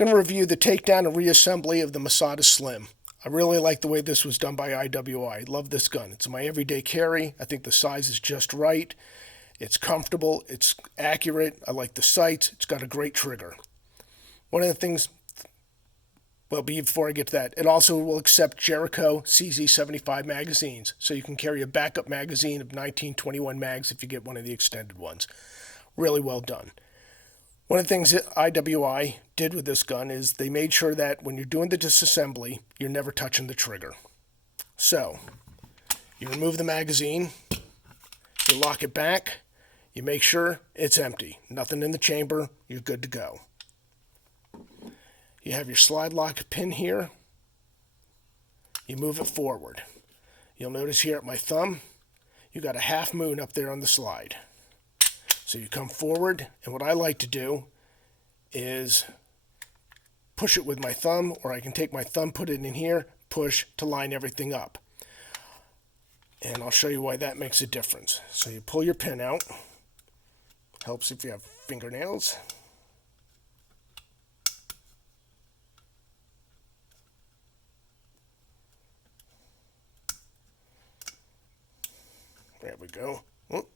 going to review the takedown and reassembly of the Masada Slim. I really like the way this was done by IWI. I love this gun. It's my everyday carry. I think the size is just right. It's comfortable. It's accurate. I like the sights. It's got a great trigger. One of the things, well, before I get to that, it also will accept Jericho CZ75 magazines, so you can carry a backup magazine of 1921 mags if you get one of the extended ones. Really well done. One of the things that IWI did with this gun is they made sure that when you're doing the disassembly, you're never touching the trigger. So, you remove the magazine, you lock it back, you make sure it's empty. Nothing in the chamber, you're good to go. You have your slide lock pin here. You move it forward. You'll notice here at my thumb, you got a half moon up there on the slide. So you come forward, and what I like to do is push it with my thumb, or I can take my thumb, put it in here, push to line everything up. And I'll show you why that makes a difference. So you pull your pin out. Helps if you have fingernails. There we go. Oh.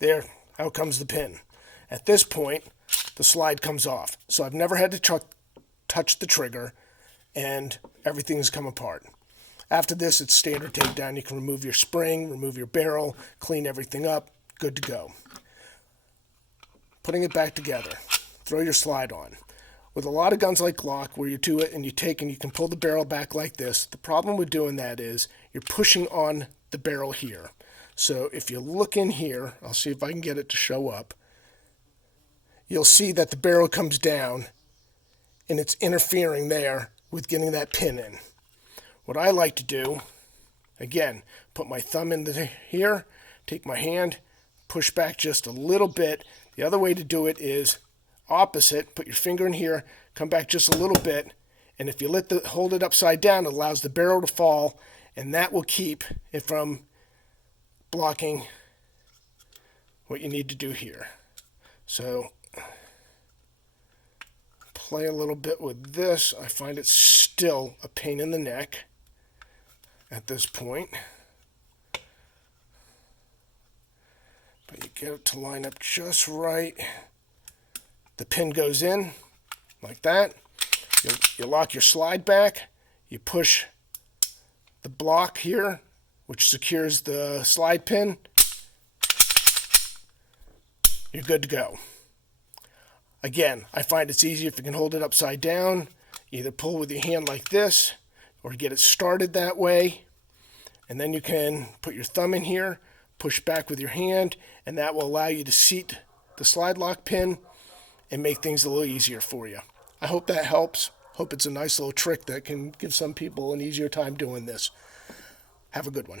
There, out comes the pin. At this point, the slide comes off. So I've never had to touch the trigger, and everything's come apart. After this, it's standard takedown. You can remove your spring, remove your barrel, clean everything up, good to go. Putting it back together, throw your slide on. With a lot of guns like Glock, where you do it and you take and you can pull the barrel back like this, the problem with doing that is you're pushing on the barrel here. So if you look in here, I'll see if I can get it to show up, you'll see that the barrel comes down and it's interfering there with getting that pin in. What I like to do, again, put my thumb in here, take my hand, push back just a little bit. The other way to do it is opposite. Put your finger in here, come back just a little bit, and if you hold it upside down, it allows the barrel to fall, and that will keep it from blocking what you need to do here. So play a little bit with this. I find it still a pain in the neck at this point, but you get it to line up just right. The pin goes in like that. You lock your slide back. You push the block here, which secures the slide pin. You're good to go. Again, I find it's easier if you can hold it upside down. Either pull with your hand like this or get it started that way. And then you can put your thumb in here, push back with your hand, and that will allow you to seat the slide lock pin and make things a little easier for you. I hope that helps. Hope it's a nice little trick that can give some people an easier time doing this. Have a good one.